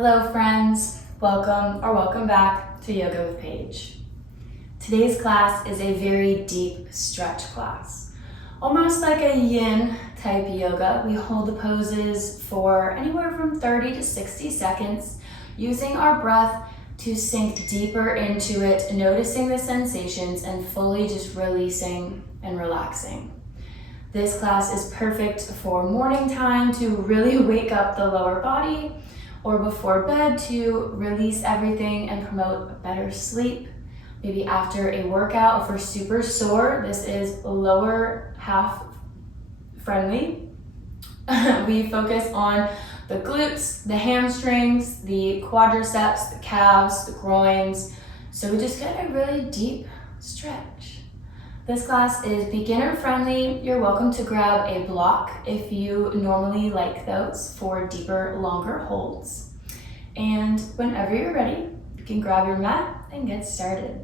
Hello friends, welcome back to Yoga with Paige. Today's class is a very deep stretch class. Almost like a yin type yoga, we hold the poses for anywhere from 30 to 60 seconds, using our breath to sink deeper into it, noticing the sensations and fully just releasing and relaxing. This class is perfect for morning time to really wake up the lower body, or before bed to release everything and promote a better sleep. Maybe after a workout, if we're super sore, this is lower half friendly. We focus on the glutes, the hamstrings, the quadriceps, the calves, the groins. So we just get a really deep stretch. This class is beginner friendly. You're welcome to grab a block if you normally like those for deeper, longer holds. And whenever you're ready, you can grab your mat and get started.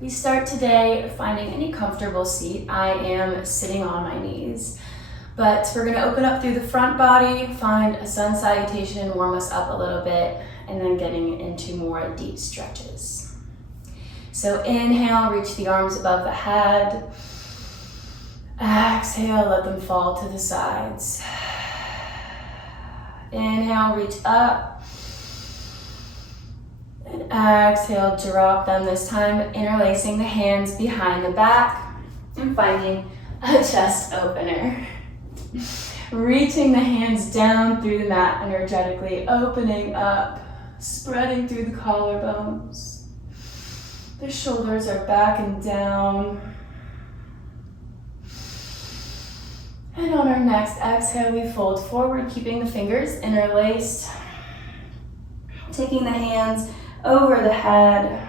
We start today finding any comfortable seat. I am sitting on my knees, but we're gonna open up through the front body, find a sun salutation, warm us up a little bit, and then getting into more deep stretches. So inhale, reach the arms above the head. Exhale, let them fall to the sides. Inhale, reach up. And exhale, drop them, this time interlacing the hands behind the back and finding a chest opener. Reaching the hands down through the mat, energetically opening up, spreading through the collarbones. The shoulders are back and down. And on our next exhale, we fold forward, keeping the fingers interlaced. Taking the hands over the head.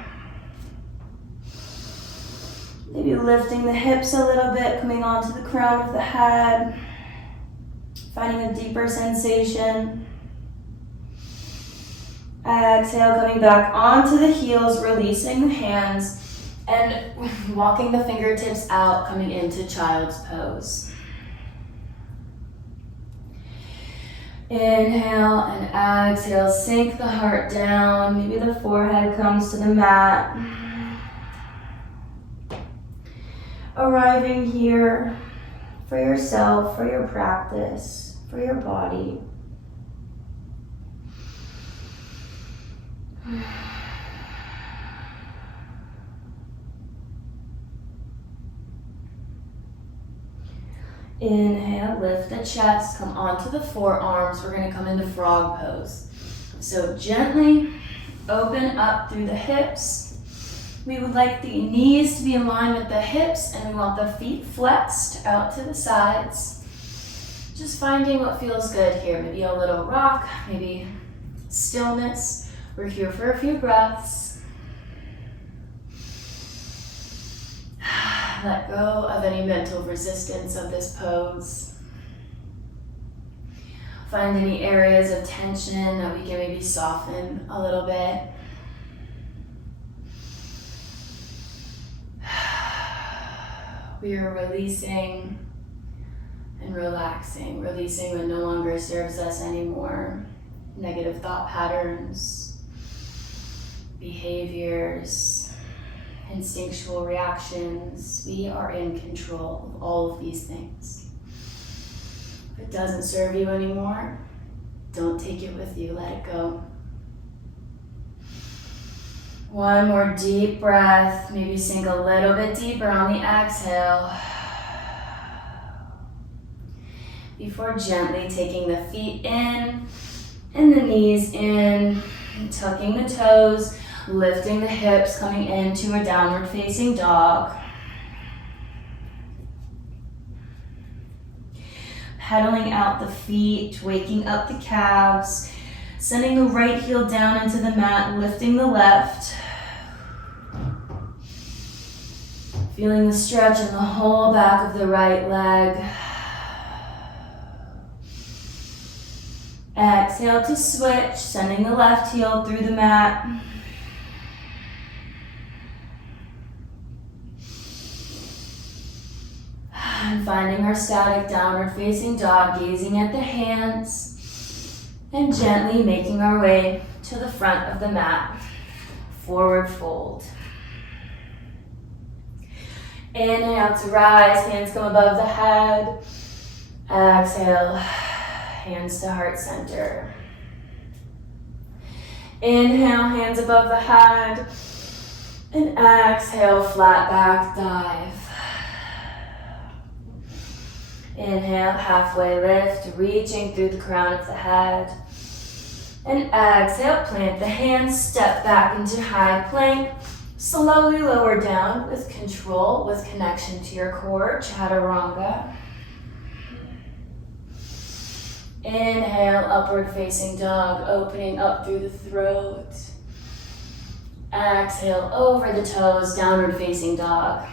Maybe lifting the hips a little bit, coming onto the crown of the head. Finding a deeper sensation. Exhale, coming back onto the heels, releasing the hands, and walking the fingertips out, coming into child's pose. Inhale and exhale, sink the heart down. Maybe the forehead comes to the mat. Arriving here for yourself, for your practice, for your body. Inhale, lift the chest, come onto the forearms. We're gonna come into frog pose. So gently open up through the hips. We would like the knees to be in line with the hips, and we want the feet flexed out to the sides. Just finding what feels good here. Maybe a little rock, maybe stillness. We're here for a few breaths. Let go of any mental resistance of this pose. Find any areas of tension that we can maybe soften a little bit. We are releasing and relaxing, releasing what no longer serves us anymore. Negative thought patterns, behaviors, instinctual reactions. We are in control of all of these things. If it doesn't serve you anymore, don't take it with you, let it go. One more deep breath, maybe sink a little bit deeper on the exhale. Before gently taking the feet in and the knees in, tucking the toes, lifting the hips, coming into a downward facing dog. Pedaling out the feet, waking up the calves, sending the right heel down into the mat, lifting the left. Feeling the stretch in the whole back of the right leg. Exhale to switch, sending the left heel through the mat. And finding our static downward facing dog, gazing at the hands and gently making our way to the front of the mat. Forward fold. Inhale to rise, hands come above the head. Exhale, hands to heart center. Inhale, hands above the head. And exhale, flat back dive. Inhale, halfway lift, reaching through the crown of the head. And exhale, plant the hands, step back into high plank. Slowly lower down with control, with connection to your core, Chaturanga. Inhale, upward facing dog, opening up through the throat. Exhale, over the toes, downward facing dog.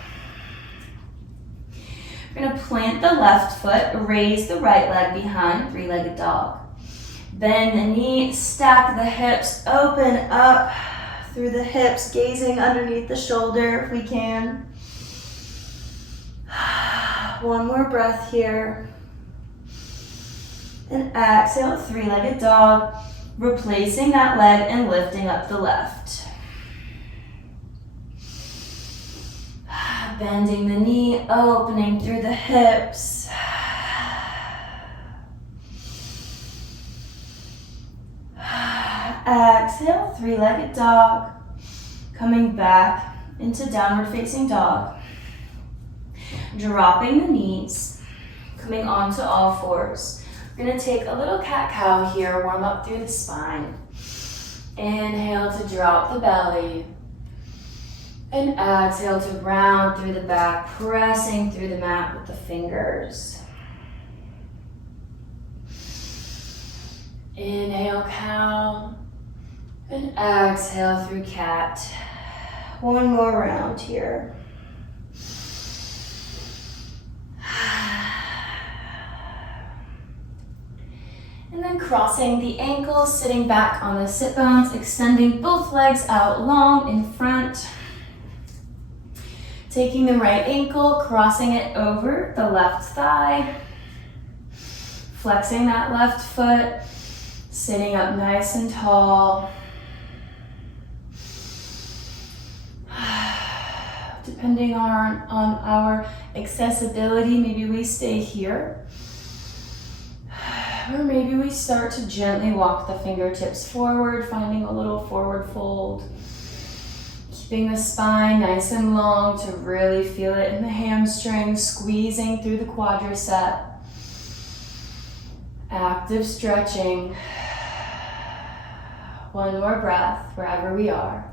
We're gonna plant the left foot, raise the right leg behind, three-legged dog. Bend the knee, stack the hips, open up through the hips, gazing underneath the shoulder if we can. One more breath here. And exhale, three-legged dog, replacing that leg and lifting up the left. Bending the knee, opening through the hips. Exhale, three-legged dog, coming back into downward facing dog. Dropping the knees, coming onto all fours. We're gonna take a little cat-cow here, warm up through the spine. Inhale to drop the belly. And exhale to round through the back, pressing through the mat with the fingers. Inhale, cow. And exhale through cat. One more round here. And then crossing the ankles, sitting back on the sit bones, extending both legs out long in front. Taking the right ankle, crossing it over the left thigh. Flexing that left foot, sitting up nice and tall. Depending on our accessibility, maybe we stay here. Or maybe we start to gently walk the fingertips forward, finding a little forward fold. Keeping the spine nice and long to really feel it in the hamstrings, squeezing through the quadricep. Active stretching. One more breath wherever we are.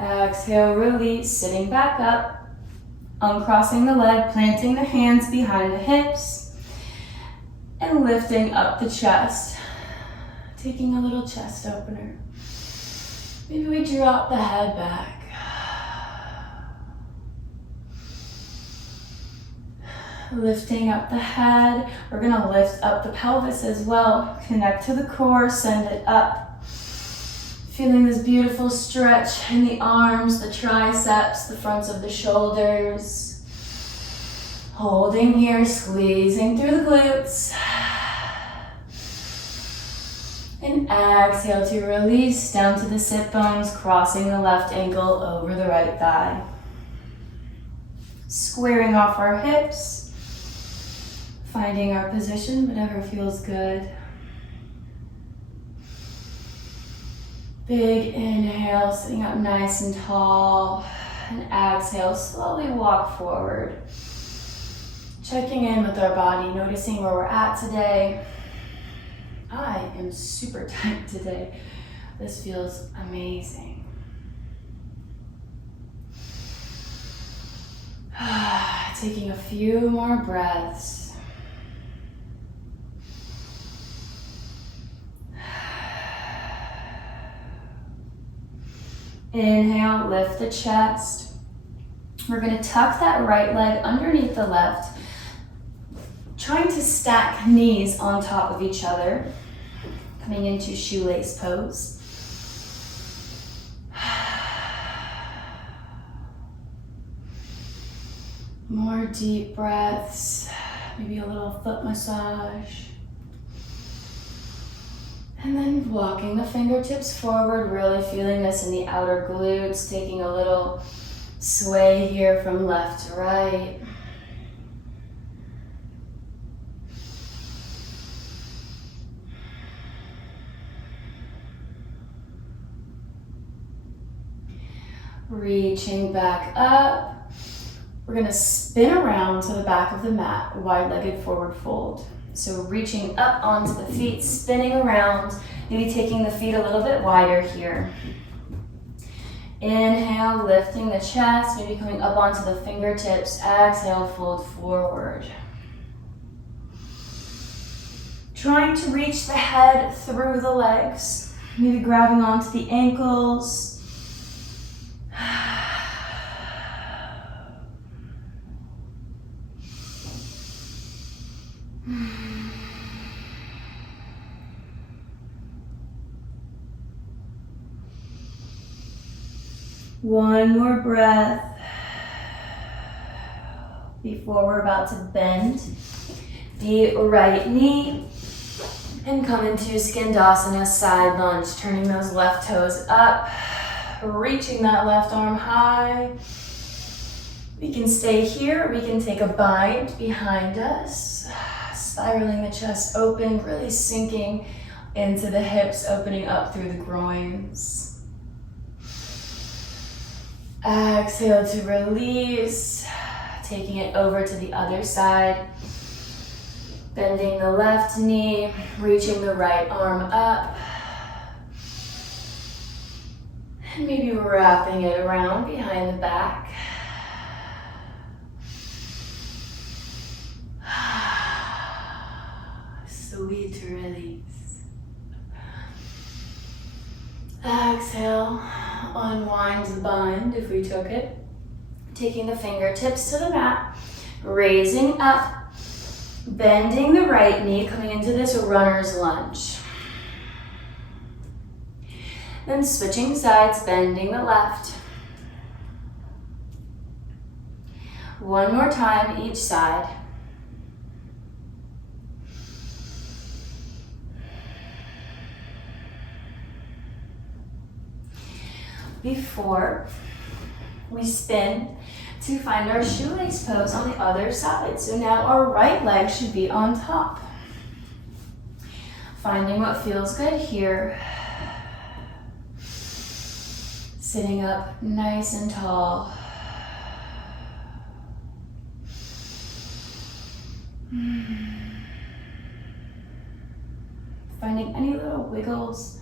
Exhale, release, sitting back up. Uncrossing the leg, planting the hands behind the hips. And lifting up the chest. Taking a little chest opener. Maybe we drop the head back. Lifting up the head. We're gonna lift up the pelvis as well. Connect to the core, send it up. Feeling this beautiful stretch in the arms, the triceps, the fronts of the shoulders. Holding here, squeezing through the glutes. And exhale to release down to the sit bones, crossing the left ankle over the right thigh. Squaring off our hips. Finding our position, whatever feels good. Big inhale, sitting up nice and tall. And exhale, slowly walk forward. Checking in with our body, noticing where we're at today. I am super tight today. This feels amazing. Taking a few more breaths. Inhale, lift the chest. We're going to tuck that right leg underneath the left. trying to stack knees on top of each other, coming into shoelace pose. More deep breaths, maybe a little foot massage. And then walking the fingertips forward, really feeling this in the outer glutes, taking a little sway here from left to right. Reaching back up. We're gonna spin around to the back of the mat, wide-legged forward fold. So reaching up onto the feet, spinning around, maybe taking the feet a little bit wider here. Inhale, lifting the chest, maybe coming up onto the fingertips. Exhale, fold forward. Trying to reach the head through the legs, maybe grabbing onto the ankles. One more breath before we're about to bend the right knee and come into Skandasana, side lunge, turning those left toes up, reaching that left arm high. We can stay here, we can take a bind behind us, spiraling the chest open, really sinking into the hips, opening up through the groins. Exhale to release, taking it over to the other side. Bending the left knee, reaching the right arm up. And maybe wrapping it around behind the back. Sweet release. Exhale, unwind the bind if we took it. Taking the fingertips to the mat, raising up, bending the right knee, coming into this runner's lunge. Then switching sides, bending the left. One more time each side. Before we spin to find our shoelace pose on the other side. So now our right leg should be on top. Finding what feels good here. Sitting up nice and tall. Finding any little wiggles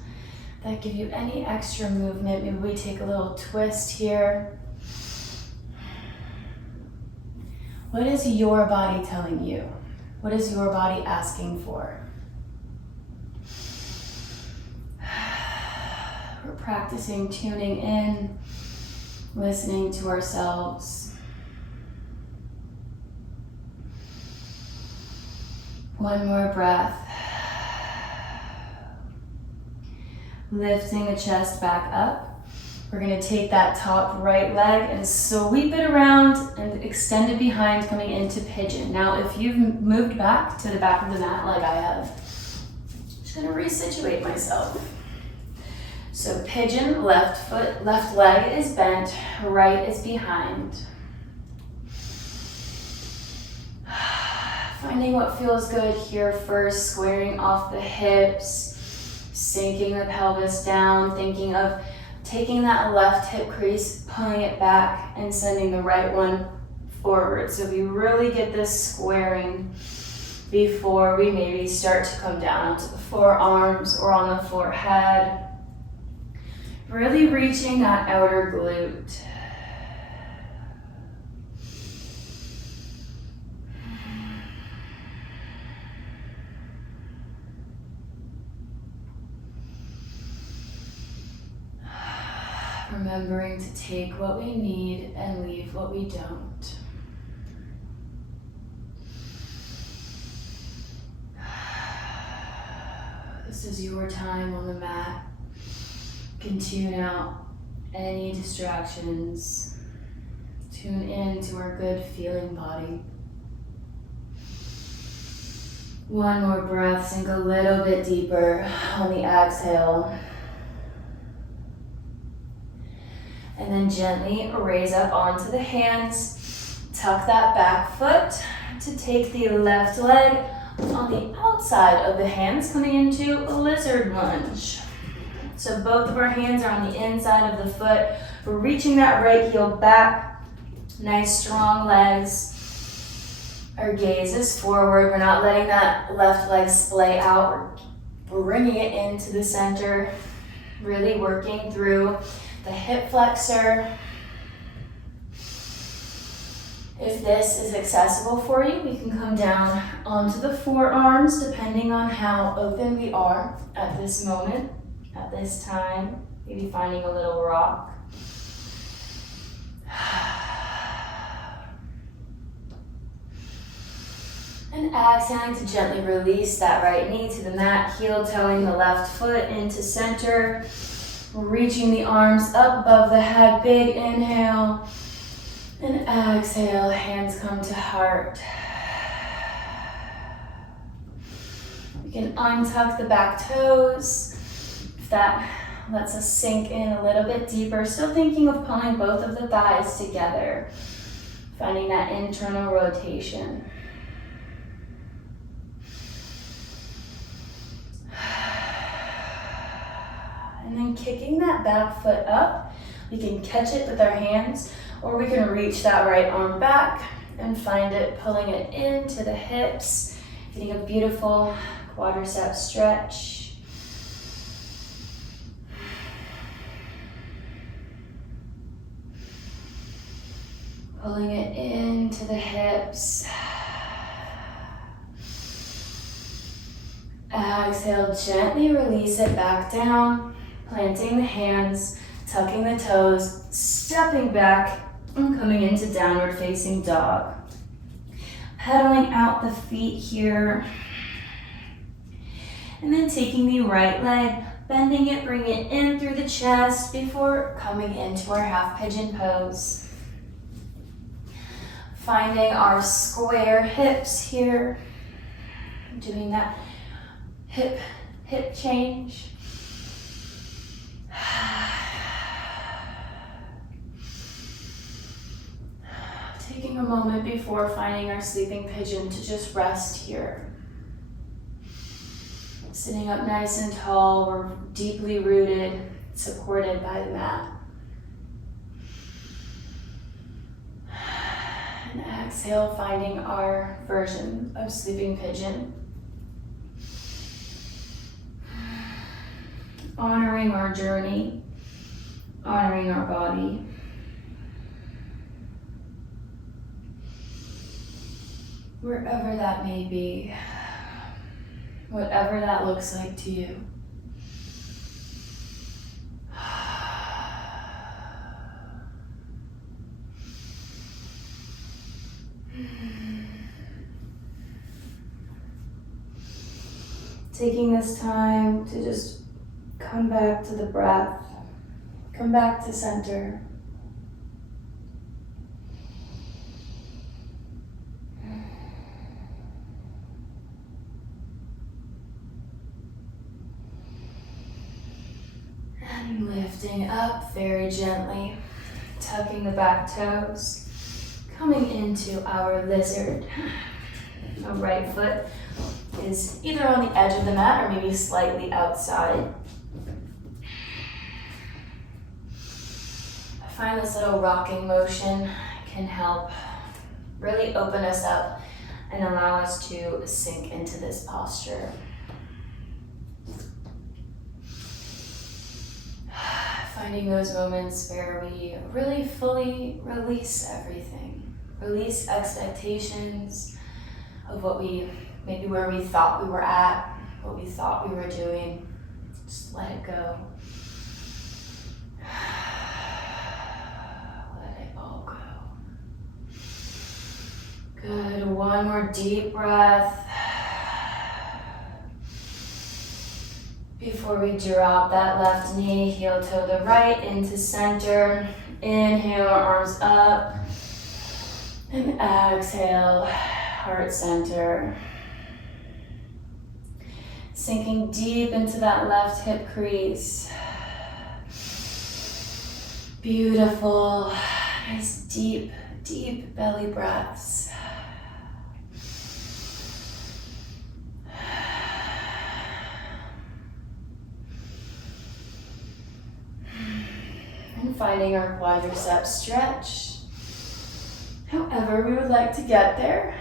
that give you any extra movement. Maybe we take a little twist here. What is your body telling you? What is your body asking for? We're practicing tuning in, listening to ourselves. One more breath. Lifting the chest back up. We're gonna take that top right leg and sweep it around and extend it behind, coming into pigeon. Now, if you've moved back to the back of the mat like I have, I'm just gonna resituate myself. So pigeon, left foot, left leg is bent, right is behind. Finding what feels good here first, squaring off the hips, sinking the pelvis down, thinking of taking that left hip crease, pulling it back, and sending the right one forward. So we really get this squaring before we maybe start to come down onto the forearms or on the forehead. Really reaching that outer glute. Remembering to take what we need and leave what we don't. This is your time on the mat. You can tune out any distractions. Tune in to our good feeling body. One more breath, sink a little bit deeper on the exhale. And then gently raise up onto the hands. Tuck that back foot to take the left leg on the outside of the hands, coming into a lizard lunge. So both of our hands are on the inside of the foot. We're reaching that right heel back. Nice strong legs. Our gaze is forward. We're not letting that left leg splay out. We're bringing it into the center. Really working through the hip flexor. If this is accessible for you, we can come down onto the forearms depending on how open we are at this moment, at this time. Maybe finding a little rock. And exhaling to gently release that right knee to the mat, heel toeing the left foot into center. Reaching the arms up above the head, big inhale. And exhale, hands come to heart. We can untuck the back toes. If that lets us sink in a little bit deeper. Still thinking of pulling both of the thighs together. Finding that internal rotation. And then kicking that back foot up. We can catch it with our hands, or we can reach that right arm back and find it, pulling it into the hips, getting a beautiful quadricep stretch. Pulling it into the hips. Exhale, gently release it back down, planting the hands, tucking the toes, stepping back, and coming into downward facing dog. Pedaling out the feet here. And then taking the right leg, bending it, bringing it in through the chest before coming into our half pigeon pose. Finding our square hips here. Doing that hip change. Taking a moment before finding our sleeping pigeon to just rest here. Sitting up nice and tall, we're deeply rooted, supported by the mat. And exhale, finding our version of sleeping pigeon. Honoring our journey, honoring our body. Wherever that may be, whatever that looks like to you. Taking this time to just come back to the breath, come back to center. And lifting up very gently, tucking the back toes, coming into our lizard. Our right foot is either on the edge of the mat or maybe slightly outside. I find this little rocking motion can help really open us up and allow us to sink into this posture. Finding those moments where we really fully release everything. Release expectations of what maybe where we thought we were at, what we thought we were doing. Just let it go. Let it all go. Good, one more deep breath. Before we drop that left knee, heel toe the right into center. Inhale, arms up. And exhale, heart center. Sinking deep into that left hip crease. Beautiful. Nice deep, deep belly breaths. And finding our quadriceps stretch. However we would like to get there.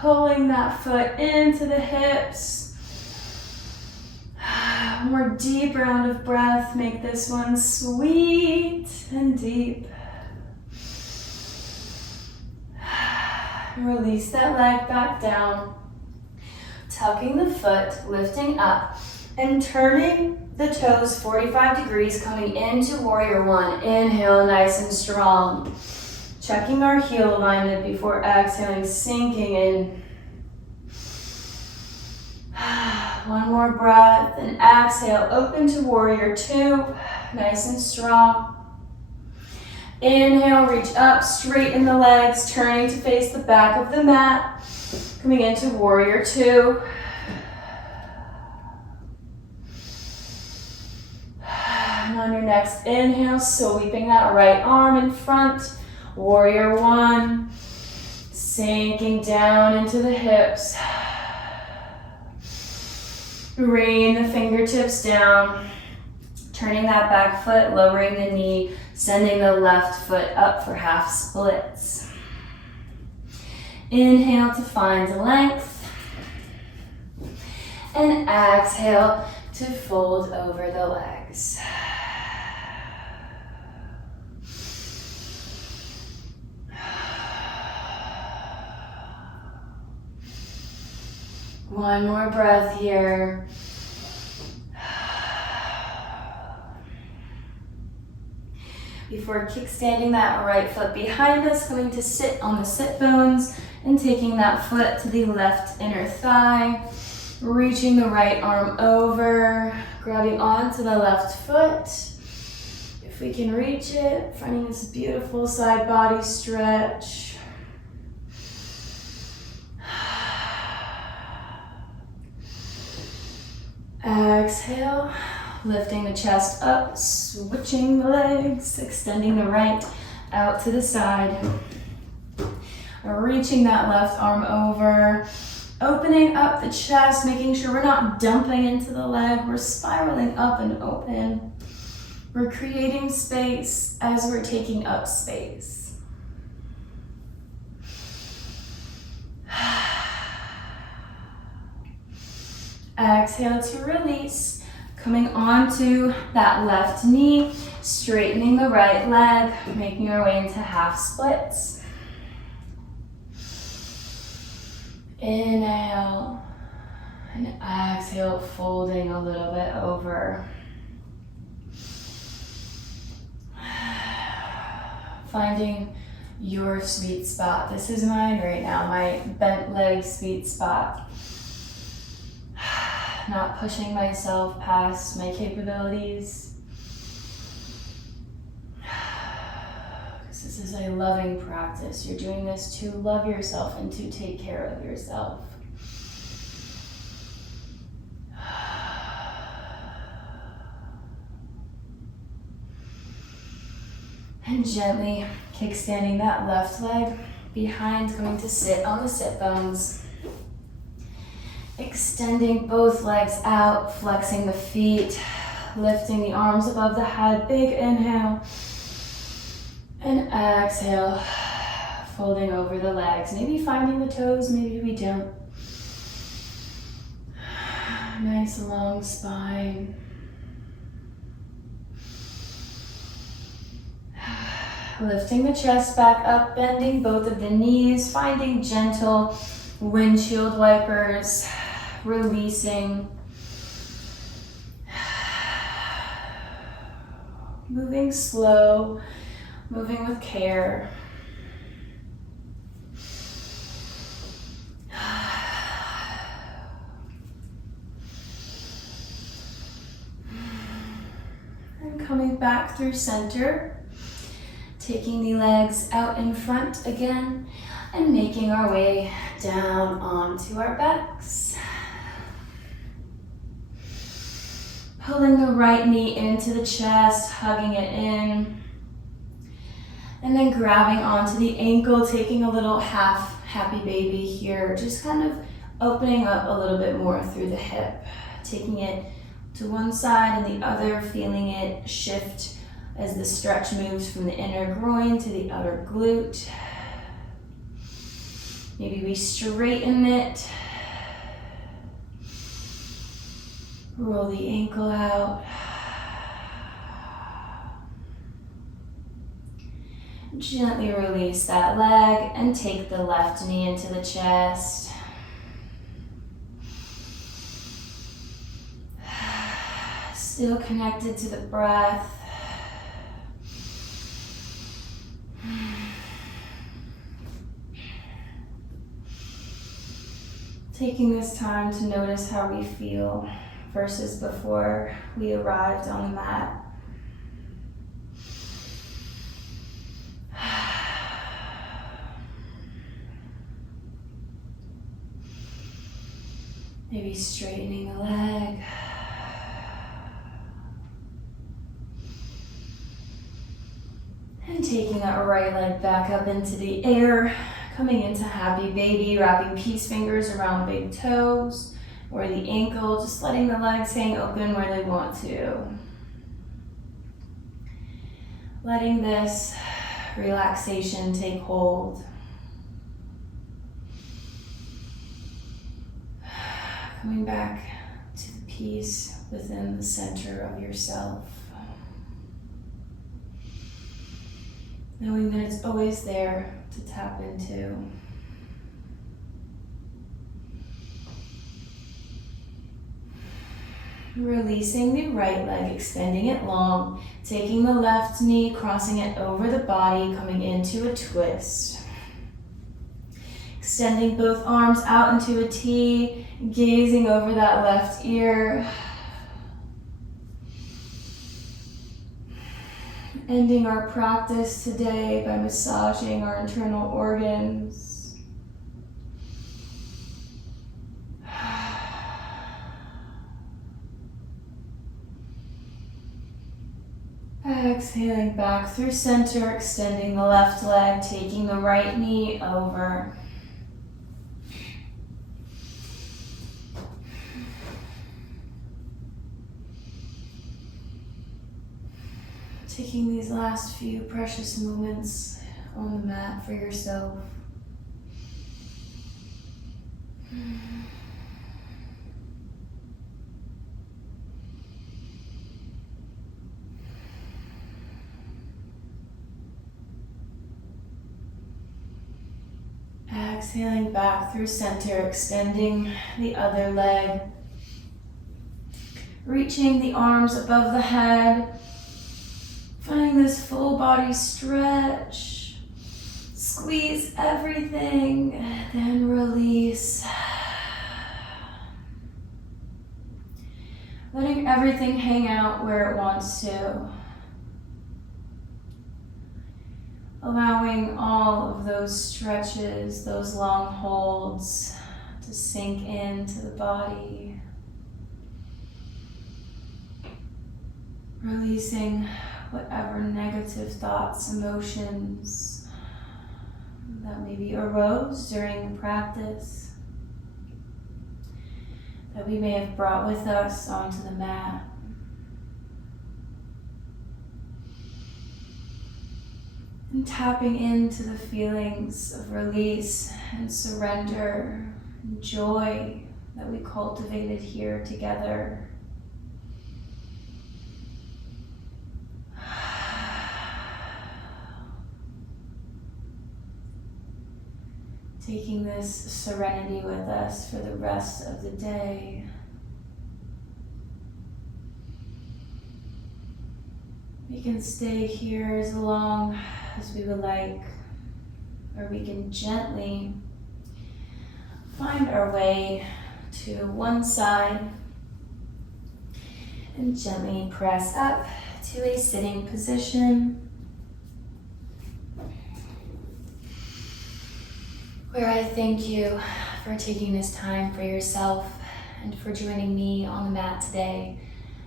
Pulling that foot into the hips. More deep round of breath. Make this one sweet and deep. Release that leg back down. Tucking the foot, lifting up, and turning the toes 45 degrees, coming into warrior one. Inhale, nice and strong. Checking our heel alignment before exhaling, sinking in. One more breath, and exhale, open to warrior two, nice and strong. Inhale, reach up, straighten the legs, turning to face the back of the mat, coming into warrior two. And on your next inhale, sweeping that right arm in front, warrior one, sinking down into the hips. Rain the fingertips down, turning that back foot, lowering the knee, sending the left foot up for half splits. Inhale to find length, and exhale to fold over the legs. One more breath here. Before kickstanding that right foot behind us, coming to sit on the sit bones and taking that foot to the left inner thigh, reaching the right arm over, grabbing onto the left foot. If we can reach it, finding this beautiful side body stretch. Exhale, lifting the chest up, switching the legs, extending the right out to the side. Reaching that left arm over, opening up the chest, making sure we're not dumping into the leg, we're spiraling up and open. We're creating space as we're taking up space. Exhale to release, coming onto that left knee, straightening the right leg, making our way into half splits. Inhale, and exhale, folding a little bit over. Finding your sweet spot. This is mine right now, my bent leg sweet spot. Not pushing myself past my capabilities. This is a loving practice. You're doing this to love yourself and to take care of yourself. And gently kickstanding that left leg behind, coming to sit on the sit bones. Extending both legs out, flexing the feet, lifting the arms above the head, big inhale. And exhale, folding over the legs. Maybe finding the toes, maybe we don't. Nice long spine. Lifting the chest back up, bending both of the knees, finding gentle windshield wipers, releasing. Moving slow, moving with care. exhaling back through center, taking the legs out in front again, and making our way down onto our backs. Pulling the right knee into the chest, hugging it in. And then grabbing onto the ankle, taking a little half happy baby here. Just kind of opening up a little bit more through the hip. Taking it to one side and the other, feeling it shift as the stretch moves from the inner groin to the outer glute. Maybe we straighten it. Roll the ankle out. Gently release that leg and take the left knee into the chest. Still connected to the breath. Taking this time to notice how we feel versus before we arrived on the mat. Maybe straightening the leg. And taking that right leg back up into the air, coming into happy baby, wrapping peace fingers around big toes or the ankle, just letting the legs hang open where they want to. Letting this relaxation take hold. Coming back to the peace within the center of yourself. Knowing that it's always there to tap into. Releasing the right leg, extending it long, taking the left knee, crossing it over the body, coming into a twist. Extending both arms out into a T, gazing over that left ear. Ending our practice today by massaging our internal organs. Exhaling back through center, extending the left leg, taking the right knee over. Taking these last few precious moments on the mat for yourself. Exhaling back through center, extending the other leg. Reaching the arms above the head. Finding this full body stretch. Squeeze everything, then release. Letting everything hang out where it wants to. Allowing all of those stretches, those long holds to sink into the body. Releasing whatever negative thoughts, emotions that maybe arose during the practice that we may have brought with us onto the mat. And tapping into the feelings of release and surrender and joy that we cultivated here together. Taking this serenity with us for the rest of the day. We can stay here as long as we would like, or we can gently find our way to one side and gently press up to a sitting position where I thank you for taking this time for yourself and for joining me on the mat today.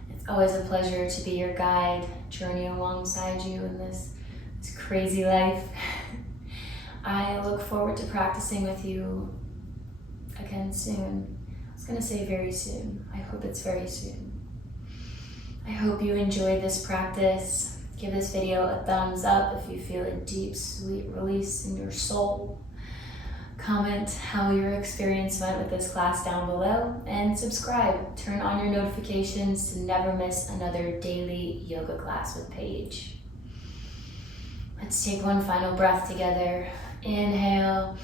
It's always a pleasure to be your guide, journey alongside you in this crazy life. I look forward to practicing with you again soon. I was gonna say very soon. I hope it's very soon. I hope you enjoyed this practice. Give this video a thumbs up if you feel a deep, sweet release in your soul. Comment how your experience went with this class down below, and subscribe. Turn on your notifications to never miss another daily yoga class with Paige. Let's take one final breath together. Inhale,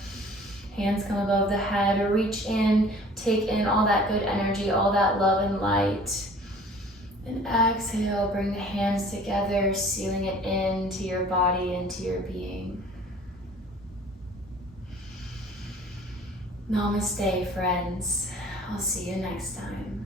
hands come above the head, reach in, take in all that good energy, all that love and light. And exhale, bring the hands together, sealing it into your body, into your being. Namaste, friends. I'll see you next time.